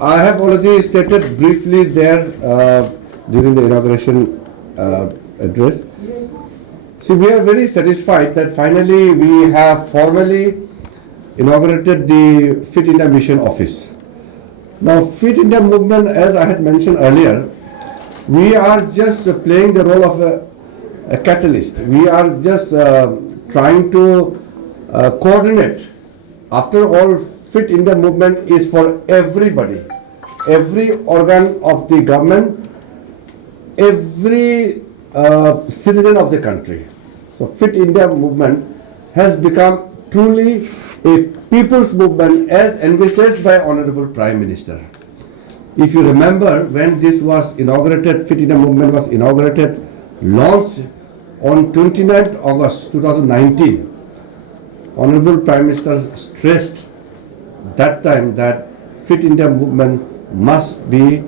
I have already stated briefly there during the inauguration address. See, we are very satisfied that finally we have formally inaugurated the Fit India Mission Office. Now, Fit India movement, as I had mentioned earlier, we are just playing the role of a catalyst. We are just trying to coordinate. After all, Fit India movement is for everybody, every organ of the government, every citizen of the country. So Fit India movement has become truly a people's movement as envisaged by Honorable Prime Minister. If you remember, when this was inaugurated, Fit India movement was inaugurated, launched on 29th August 2019, Honorable Prime Minister stressed that time that Fit India movement must be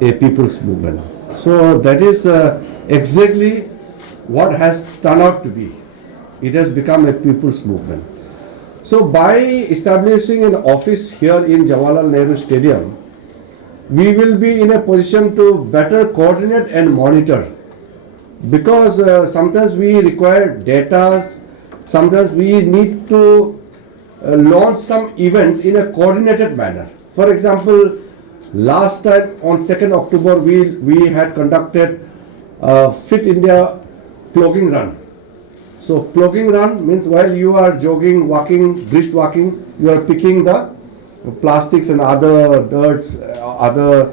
a people's movement. So that is exactly what has turned out to be. It has become a people's movement. So by establishing an office here in Jawaharlal Nehru Stadium, we will be in a position to better coordinate and monitor, because sometimes we require data, sometimes we need to launch some events in a coordinated manner. For example, last time on 2nd October we had conducted Fit India plogging run. So plogging run means while you are jogging, walking, brisk walking, you are picking the plastics and other dirts, other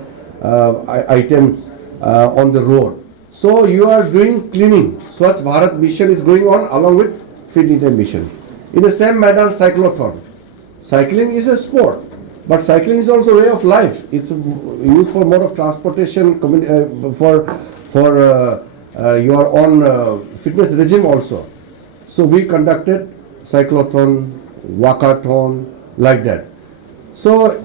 items on the road. So you are doing cleaning. Swachh Bharat mission is going on along with Fit India mission. In the same manner, cyclothon. Cycling is a sport, but cycling is also a way of life. It's used for mode of transportation, for your own fitness regime also. So we conducted cyclothon, walkathon, like that. So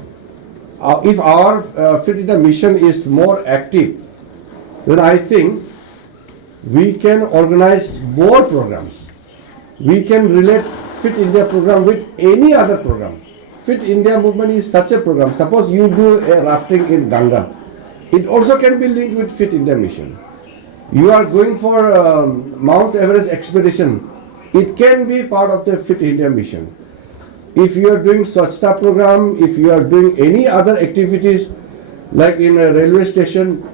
if our Fit India mission is more active, then I think we can organize more programs. We can relate Fit India program with any other program. Fit India movement is such a program. Suppose you do a rafting in Ganga, it also can be linked with Fit India mission. You are going for Mount Everest expedition, it can be part of the Fit India mission. If you are doing Swachhta program, if you are doing any other activities, like in a railway station,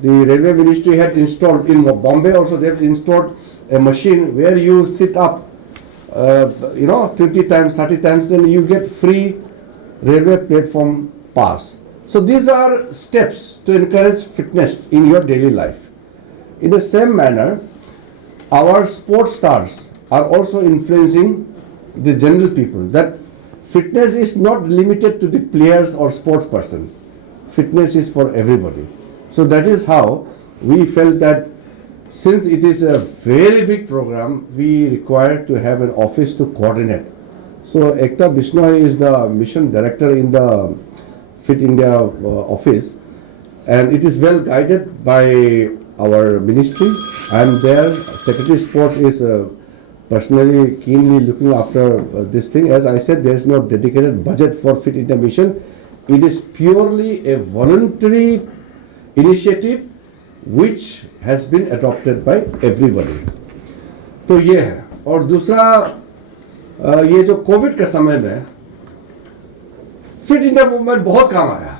the railway ministry had installed, in Bombay also they have installed a machine where you sit up 20 times, 30 times, then you get free railway platform pass. So these are steps to encourage fitness in your daily life. In the same manner, our sports stars are also influencing the general people that fitness is not limited to the players or sports persons. Fitness is for everybody. So that is how we felt that since it is a very big program, we require to have an office to coordinate. So Ekta Bishnoi is the mission director in the Fit India office, and it is well guided by our ministry. I am there. Secretary Sports is personally keenly looking after this thing. As I said, there is no dedicated budget for Fit India mission. It is purely a voluntary initiative which has been adopted by everybody. तो ये है. और दूसरा ये जो Covid के समय में फिट इंडिया मूवमेंट बहुत काम आया.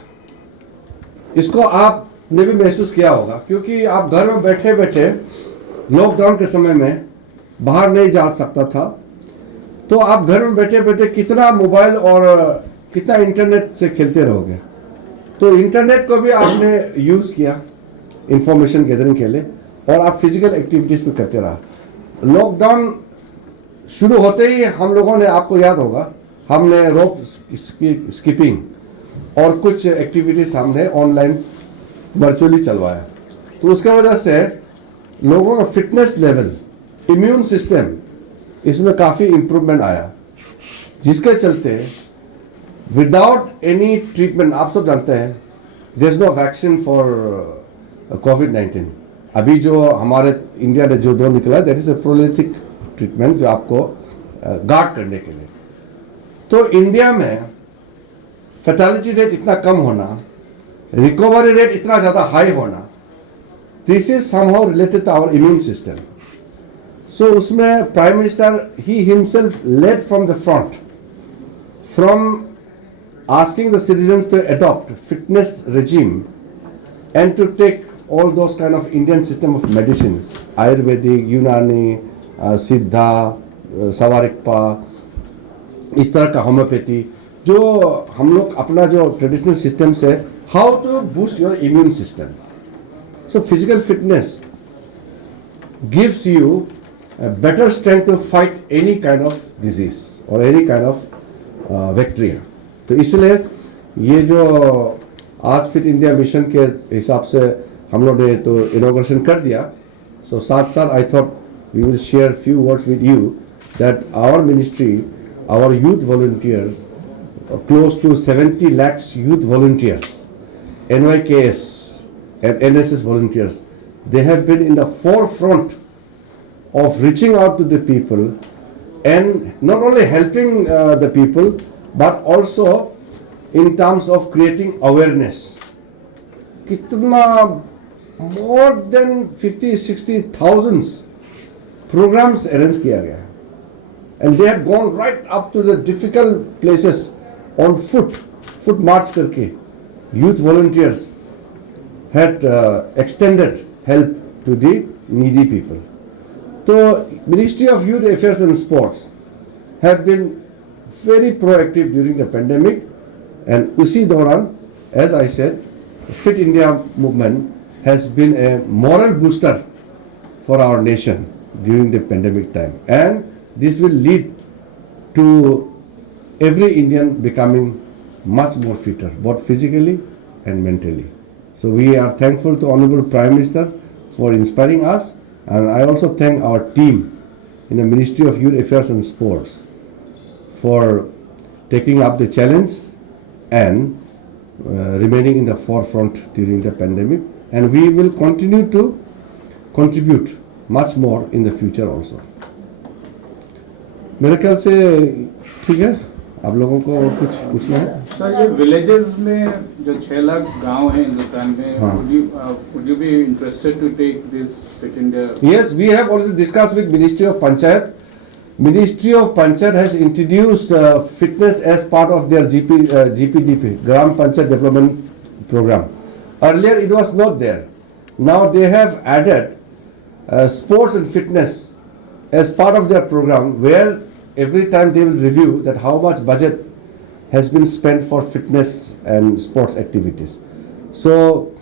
इसको आपने भी महसूस किया होगा, क्योंकि आप घर में बैठे बैठे लॉकडाउन के समय में बाहर नहीं जा सकता था, तो आप घर में बैठे बैठे कितना मोबाइल और कितना इंटरनेट से खेलते रहोगे. तो इंटरनेट को भी आपने यूज किया इंफॉर्मेशन गैदरिंग के लिए, और आप फिजिकल एक्टिविटीज भी करते रहा. लॉकडाउन शुरू होते ही हम लोगों ने, आपको याद होगा, हमने रोप स्कीपिंग और कुछ एक्टिविटीज हमने ऑनलाइन वर्चुअली चलवाया. तो उसके वजह से लोगों का फिटनेस लेवल, इम्यून सिस्टम, इसमें काफ़ी इम्प्रूवमेंट आया, जिसके चलते विदाउट एनी ट्रीटमेंट, आप सब जानते हैं there is no vaccine for कोविड-19. अभी जो हमारे इंडिया ने जो दो निकला, that is a prophylactic treatment जो आपको गार्ड करने के लिए. तो इंडिया में फैटेलिटी रेट इतना कम होना, रिकवरी रेट इतना ज़्यादा हाई होना, this is somehow related to our immune system. So उसमें prime minister he himself led from the front, from asking the citizens to adopt fitness regime and to take all those kind of Indian system of medicines, Ayurvedic, Unani, Siddha, Savarikpa, इस तरह का homeopathy जो हम लोग अपना जो traditional system से how to boost your immune system. So physical fitness gives you better strength to fight any kind of disease or any kind of bacteria. तो इसलिए ये जो आज फिट इंडिया मिशन के हिसाब से हम लोग ने तो इनॉग्रेशन कर दिया. सो साथ साथ I thought we will share few words with you that our ministry, our youth volunteers, close to 70 lakhs youth volunteers, NYKS and NSS volunteers, they have been in the forefront of reaching out to the people and not only helping the people but also in terms of creating awareness. कितना more than 50-60,000 programs arrange किया गया है, and they have gone right up to the difficult places on foot march करके youth volunteers had extended help to the needy people. So Ministry of Youth Affairs and Sports have been very proactive during the pandemic, and उसी दौरान, as I said, Fit India movement has been a moral booster for our nation during the pandemic time, and this will lead to every Indian becoming much more fitter, both physically and mentally. So we are thankful to Honorable Prime Minister for inspiring us, and I also thank our team in the Ministry of Youth Affairs and Sports for taking up the challenge and remaining in the forefront during the pandemic, and we will continue to contribute much more in the future also. मेरे ख्याल से ठीक है. आप लोगों को और कुछ पूछना है? सर, ये विलेजेस में जो 6 लाख गांव हैं हिंदुस्तान में, would you be interested to take this Fit India? Yes, we have already discussed with Ministry of Panchayat. Ministry of Panchayat has introduced fitness as part of their GPDP, Gram Panchayat Development Program. Earlier it was not there. Now they have added sports and fitness as part of their program, where every time they will review that how much budget has been spent for fitness and sports activities. So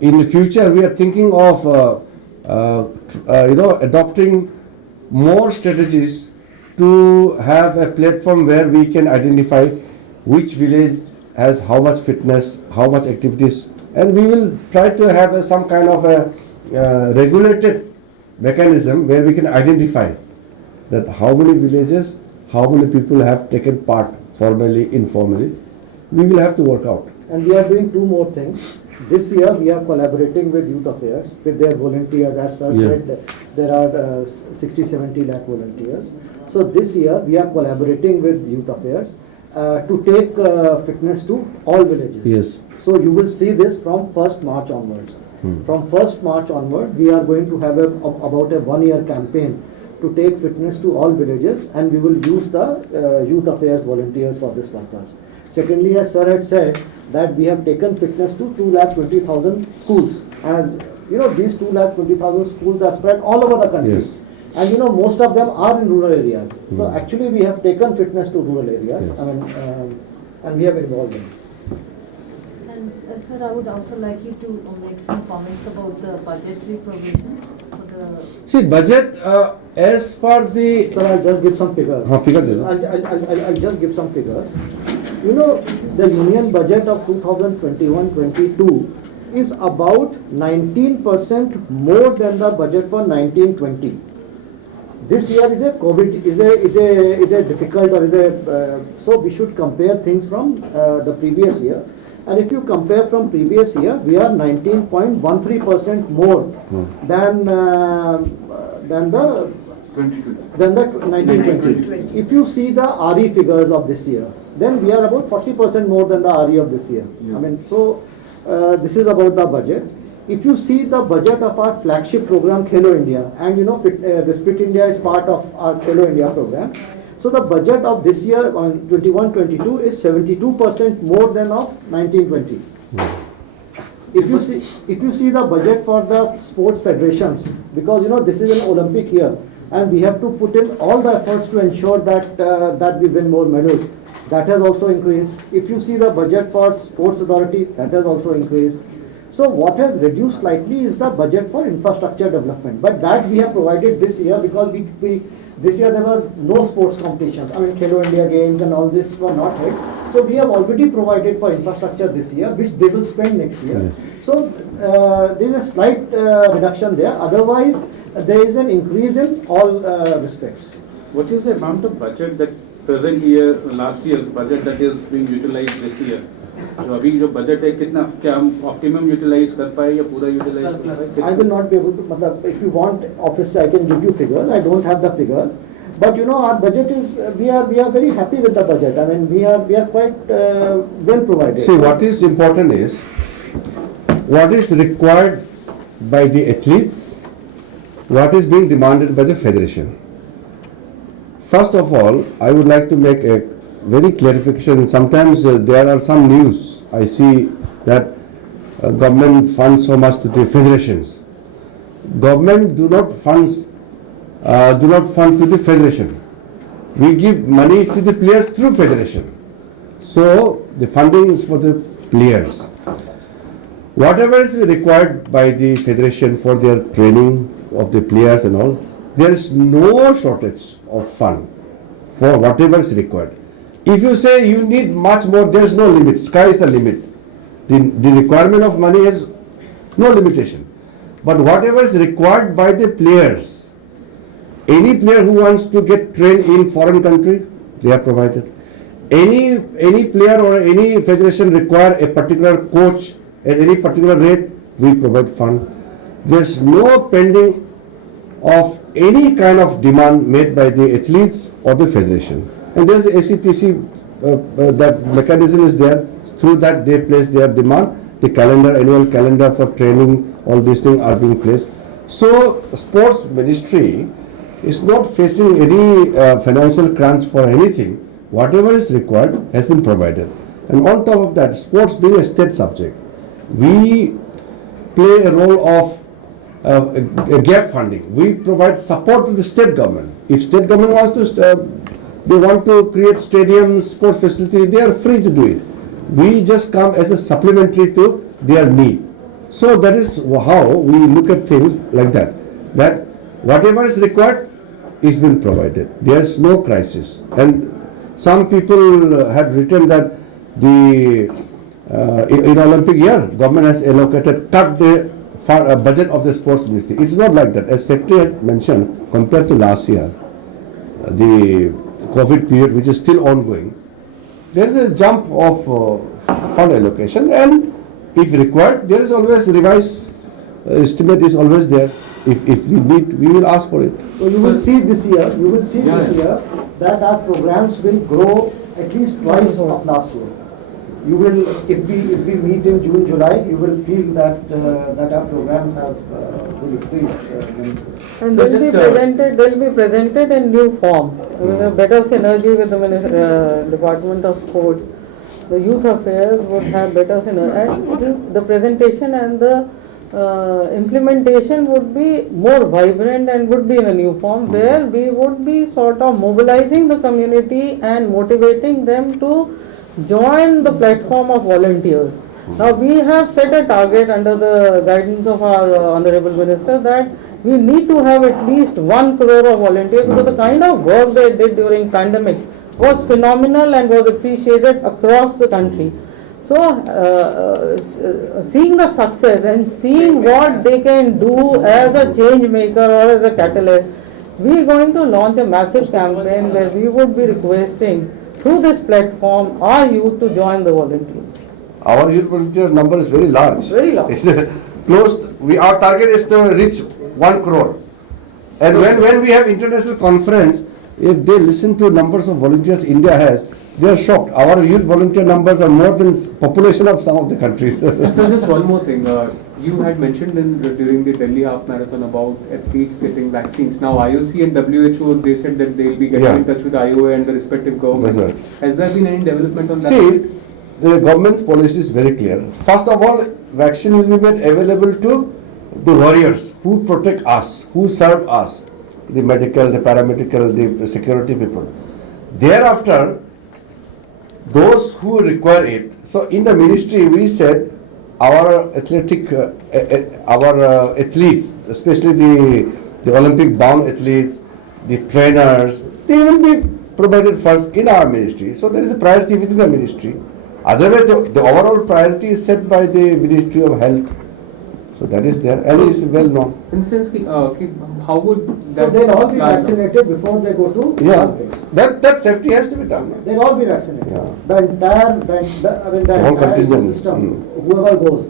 in the future we are thinking of adopting more strategies to have a platform where we can identify which village has how much fitness, how much activities, and we will try to have some kind of a regulated mechanism where we can identify that how many villages, how many people have taken part formally, informally. We will have to work out. And we are doing two more things. This year we are collaborating with Youth Affairs, with their volunteers. As sir said, there are 60-70 lakh volunteers. So this year we are collaborating with Youth Affairs to take fitness to all villages. Yes. So you will see this from 1st March onwards. From 1st March onward, we are going to have about a 1-year campaign to take fitness to all villages, and we will use the Youth Affairs volunteers for this purpose. Secondly, as sir had said, that we have taken fitness to 2,20,000 schools. As you know, these 2,20,000 schools are spread all over the country. Yes. And you know, most of them are in rural areas. So actually we have taken fitness to rural areas. Yes. I mean, and we have involved them. And sir, I would also like you to make some comments about the budgetary provisions for the... See, budget as per the... Sir, I'll just give some figures. figure दे दो. I'll just give some figures. You know, the union budget of 2021-22 is about 19% more than the budget for 1920. This year is a COVID, is a difficult, or is a, so we should compare things from the previous year. And if you compare from previous year, we are 19.13% more than the 1920. If you see the RE figures of this year, then we are about 40% more than the RE of this year. I mean, so This is about the budget. If you see the budget of our flagship program Khelo India, and you know this Fit India is part of our Khelo India program. So the budget of this year on 21-22 is 72% more than of 19-20. If you see the budget for the sports federations, because you know this is an Olympic year, and we have to put in all the efforts to ensure that that we win more medals. That has also increased. If you see the budget for sports authority, that has also increased. So what has reduced slightly is the budget for infrastructure development, but that we have provided this year because we this year there were no sports competitions. I mean Khelo India Games and all this were not held. So we have already provided for infrastructure this year, which they will spend next year. So there is a slight reduction there. Otherwise, there is an increase in all respects. What is the amount of budget that present year, last year's budget that is being utilized this year? तो अभी जो budget है कितना क्या हम optimum utilise कर पाए या पूरा यूटिलाइज कर पाए? I will not be able to, मतलब, if you want office I can give you figures. I don't have the figure, but you know our budget is we are very happy with the budget. I mean we are quite well provided. See, what is important is what is required by the athletes, what is being demanded by the federation. First of all, I would like to make a very clarification. Sometimes there are some news I see that government funds so much to the federations. Government do not fund to the federation. We give money to the players through federation. So the funding is for the players. Whatever is required by the federation for their training of the players and all, there is no shortage of fund for whatever is required. If you say you need much more, there is no limit. Sky is the limit. The requirement of money has no limitation. But whatever is required by the players, any player who wants to get trained in foreign country, they are provided. Any player or any federation require a particular coach at any particular rate, we provide fund. There is no pending of any kind of demand made by the athletes or the federation. And there is ACTC, that mechanism is there. Through that they place their demand. The calendar, annual calendar for training, all these things are being placed. So sports ministry is not facing any financial crunch for anything. Whatever is required has been provided. And on top of that, sports being a state subject, we play a role of a gap funding. We provide support to the state government. If state government wants to, they want to create stadiums, sports facility, they are free to do it. We just come as a supplementary to their need. So that is how we look at things like that. That whatever is required is been provided. There is no crisis. And some people had written that the in Olympic year, government has cut the budget of the sports ministry. It's not like that. As Secretary has mentioned, compared to last year, the COVID period, which is still ongoing, there is a jump of fund allocation, and if required, there is always revised estimate is always there. If we need, we will ask for it. So you will see this year, that our programs will grow at least twice of last year. You will, if we meet in June, July, you will feel that that our programs have will increase. And So they'll be presented in new form, with a better synergy with the Department of Sport. The youth affairs would have better synergy, and the presentation and the implementation would be more vibrant and would be in a new form, where we would be sort of mobilizing the community and motivating them to join the platform of volunteers. Now we have set a target under the guidance of our Honorable Minister that we need to have at least 1 crore of volunteers, because the kind of work they did during pandemic was phenomenal and was appreciated across the country. So seeing the success and seeing what they can do as a change maker or as a catalyst, we are going to launch a massive campaign where we would be requesting through this platform our youth to join the volunteers. Our youth volunteer number is very large. Very large. It's close. Our target is to reach 1 crore. And when we have international conference, if they listen to numbers of volunteers India has, they are shocked. Our youth volunteer numbers are more than population of some of the countries. So just one more thing. You had mentioned during the Delhi Half Marathon about athletes getting vaccines. Now IOC and WHO, they said that they will be getting Yeah. in touch with IOA and the respective governments. That's right. Has there been any development on that? See, the government's policy is very clear. First of all, vaccine will be made available to the warriors who protect us, who serve us, the medical, the paramedical, the security people. Thereafter, those who require it. So in the ministry, we said our athletes, especially the Olympic bound athletes, the trainers, they will be provided first in our ministry. So there is a priority within the ministry. Otherwise, the overall priority is set by the Ministry of Health. So that is there, and it is well known. In the sense, how would So that they'll all be plan- vaccinated before they go to Yeah, Olympics. that safety has to be done. They'll all be vaccinated. Yeah. The entire whole entire contingent. system, whoever goes,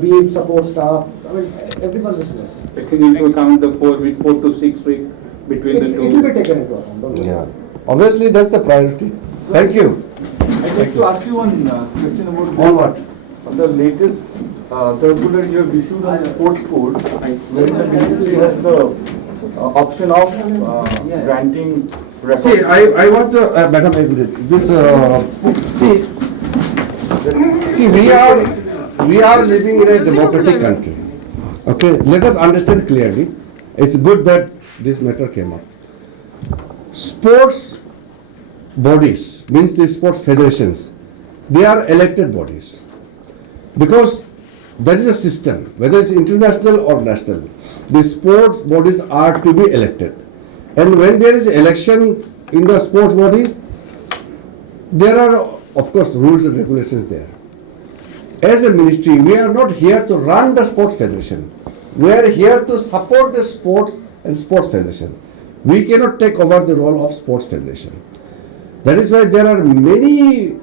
be it support staff, I mean, everyone will go. Taking into account the 4 to 6 week between the It two. will be taken into account. Don't worry. Yeah, obviously that's the priority. Thank you. I'd like to ask you one question about this. On what? On the latest circular you have issued on sports code, wherein the ministry has the option of granting. See, I want to, Madam, this, see, we are living in a democratic country. Okay, let us understand clearly. It's good that this matter came up. Sports bodies, means the sports federations, they are elected bodies. Because there is a system, whether it's international or national, the sports bodies are to be elected. And when there is election in the sports body, there are, of course, rules and regulations there. As a ministry, we are not here to run the sports federation. We are here to support the sports and sports federation. We cannot take over the role of sports federation. That is why there are many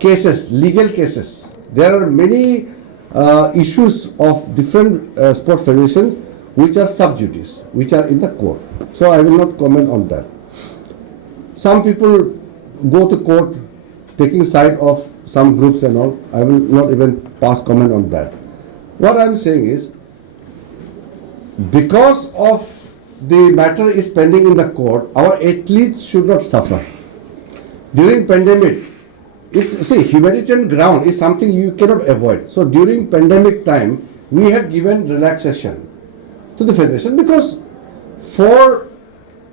cases, legal cases. There are many issues of different sports federations which are sub judice, which are in the court. So I will not comment on that. Some people go to court taking side of some groups and all. I will not even pass comment on that. What I am saying is, because of the matter is pending in the court, our athletes should not suffer. During pandemic, humanitarian ground is something you cannot avoid. So during pandemic time, we had given relaxation to the federation because for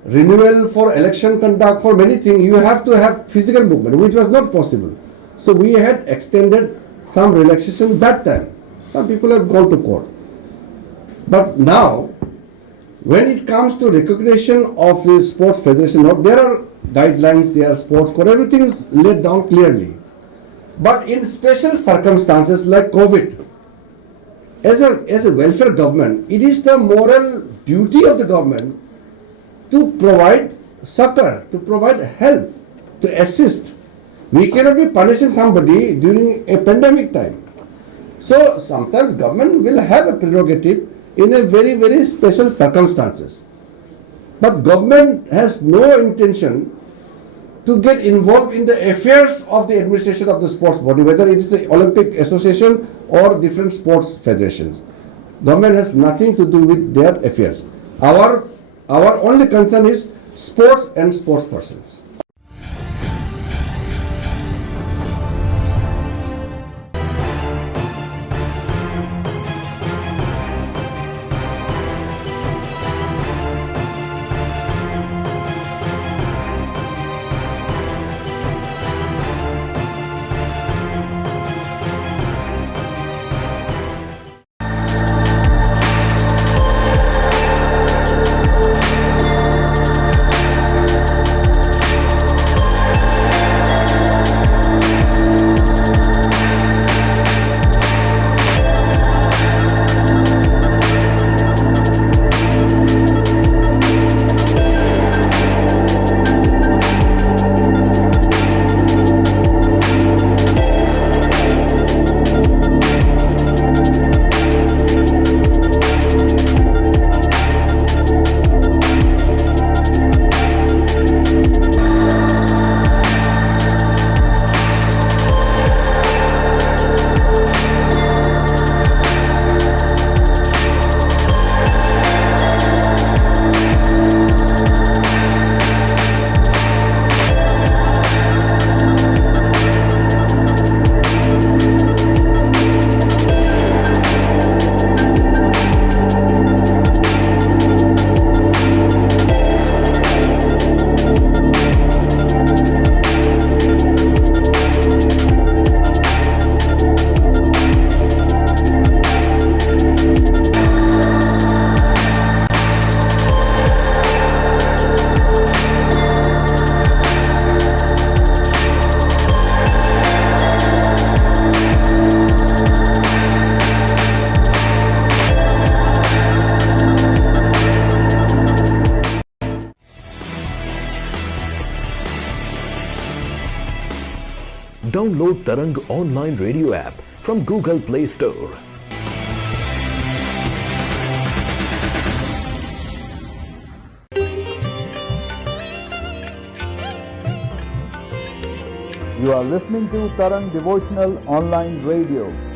renewal, for election conduct, for many things, you have to have physical movement, which was not possible. So we had extended some relaxation that time. Some people have gone to court. But now, when it comes to recognition of the sports federation, there are guidelines, there are sports code, everything is laid down clearly. But in special circumstances like COVID, as a welfare government, it is the moral duty of the government to provide succor, to provide help, to assist. We cannot be punishing somebody during a pandemic time. So sometimes government will have a prerogative in a very, very special circumstances. But government has no intention to get involved in the affairs of the administration of the sports body, whether it is the Olympic Association or different sports federations. Government has nothing to do with their affairs. Our only concern is sports and sports persons. Download Tarang online radio app from Google Play Store. You are listening to Tarang Devotional Online Radio.